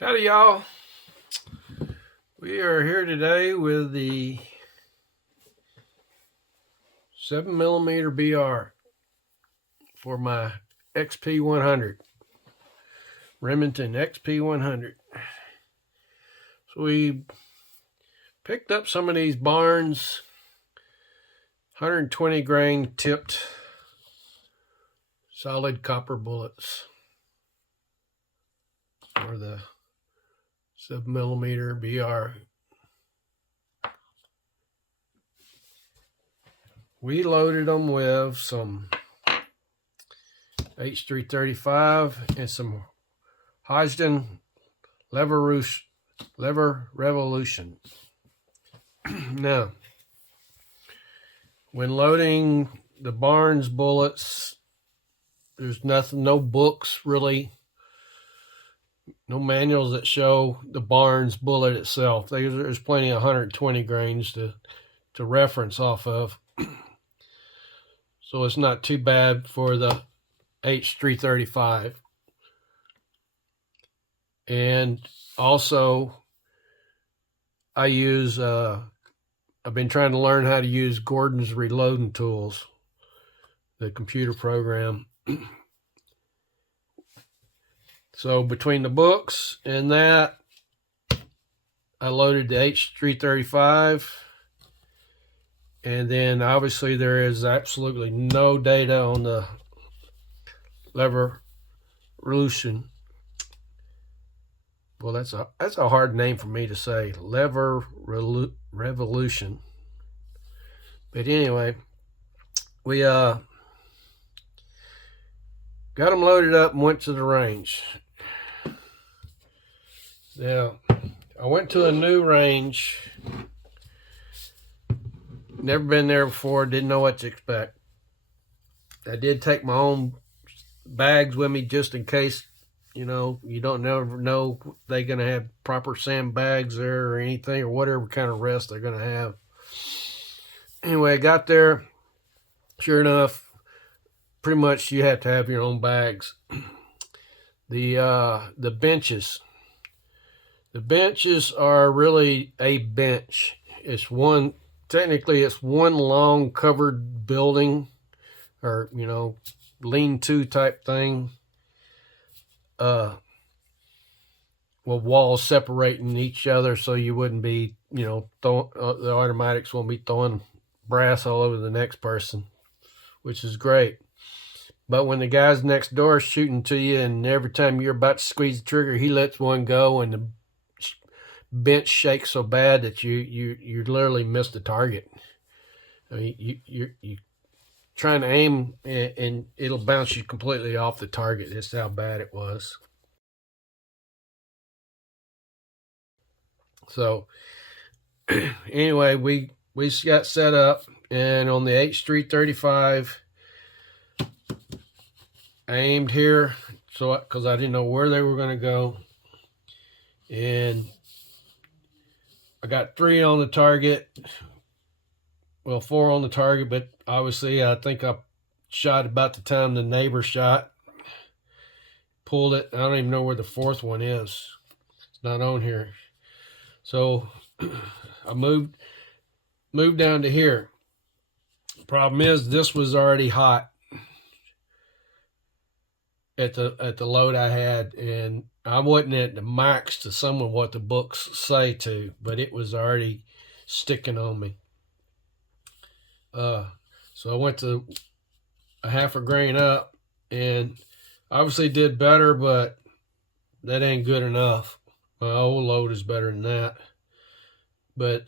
Howdy, y'all. We are here today with the 7mm BR for my XP100, Remington XP100. So we picked up some of these Barnes 120 grain tipped solid copper bullets for the 7mm BR. We loaded them with some H335 and some Hodgdon Lever Revolution. Now, when loading the Barnes bullets, there's nothing, no books really, no manuals that show the Barnes bullet itself. There's plenty of 120 grains to reference off of. So it's not too bad for the H335. And also, I use, I've been trying to learn how to use Gordon's reloading tools, the computer program. So between the books and that, I loaded the H335. And then obviously there is absolutely no data on the Lever Revolution. Well, that's a hard name for me to say, Lever Revolution. But anyway, we got them loaded up and went to the range. Now, I went to a new range. Never been there before, didn't know what to expect. I did take my own bags with me just in case, you know, you don't never know they're going to have proper sandbags there or anything or whatever kind of rest they're going to have. Anyway, I got there. Sure enough, pretty much you have to have your own bags. The benches. The benches are really a bench. Technically it's one long covered building or, you know, lean-to type thing. With walls separating each other so you wouldn't be, you know, the automatics won't be throwing brass all over the next person, which is great. But when the guy's next door is shooting to you and every time you're about to squeeze the trigger, he lets one go and the bench shakes so bad that you literally miss the target. I mean, you're trying to aim and it'll bounce you completely off the target. That's how bad it was. So anyway, we got set up, and on the H335, I aimed here so because I didn't know where they were going to go, and I got 3 on the target. Well, 4 on the target, but obviously I think I shot about the time the neighbor shot. Pulled it. I don't even know where the 4th one is. It's not on here. So I moved down to here. Problem is, this was already hot at the load I had, and I wasn't at the max to some of what the books say to, but it was already sticking on me. So I went to a half a grain up, and obviously did better, but that ain't good enough. My old load is better than that. But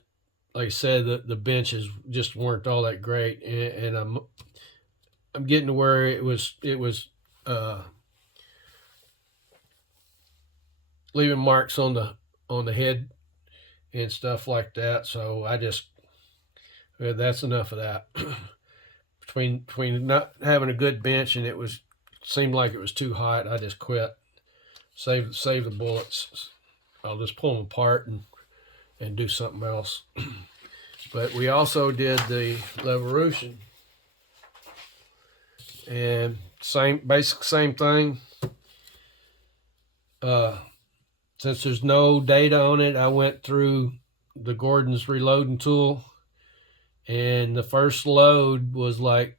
like I said, the benches just weren't all that great, and I'm getting to where it was leaving marks on the head and stuff like that. So I just that's enough of that. between not having a good bench and it seemed like it was too hot, I just quit. Save the bullets. I'll just pull them apart and do something else. But we also did the Revolution, and same thing. since there's no data on it, I went through the Gordon's reloading tool, and the first load was like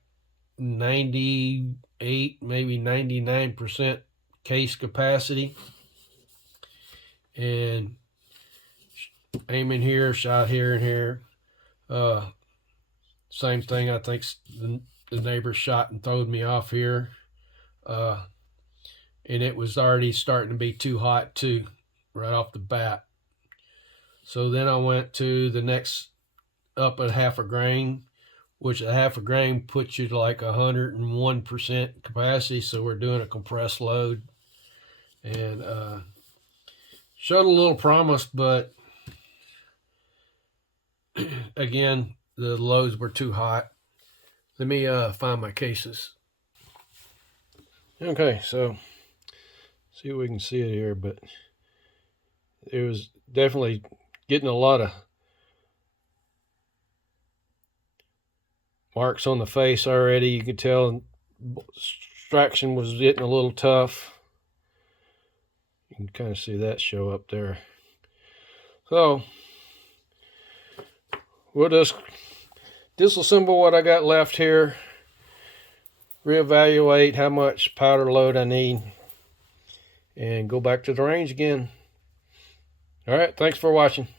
98, maybe 99% case capacity. And aiming here, shot here and here. Same thing. I think the neighbor shot and throwed me off here. And it was already starting to be too hot too, right off the bat. So then I went to the next up at half a grain, which a half a grain puts you to like 101% capacity. So we're doing a compressed load, and showed a little promise, but again, the loads were too hot. Let me find my cases. Okay, so see if we can see it here, but it was definitely getting a lot of marks on the face already. You could tell extraction was getting a little tough. You can kind of see that show up there. So we'll just disassemble what I got left here, reevaluate how much powder load I need, and go back to the range again. All right, thanks for watching.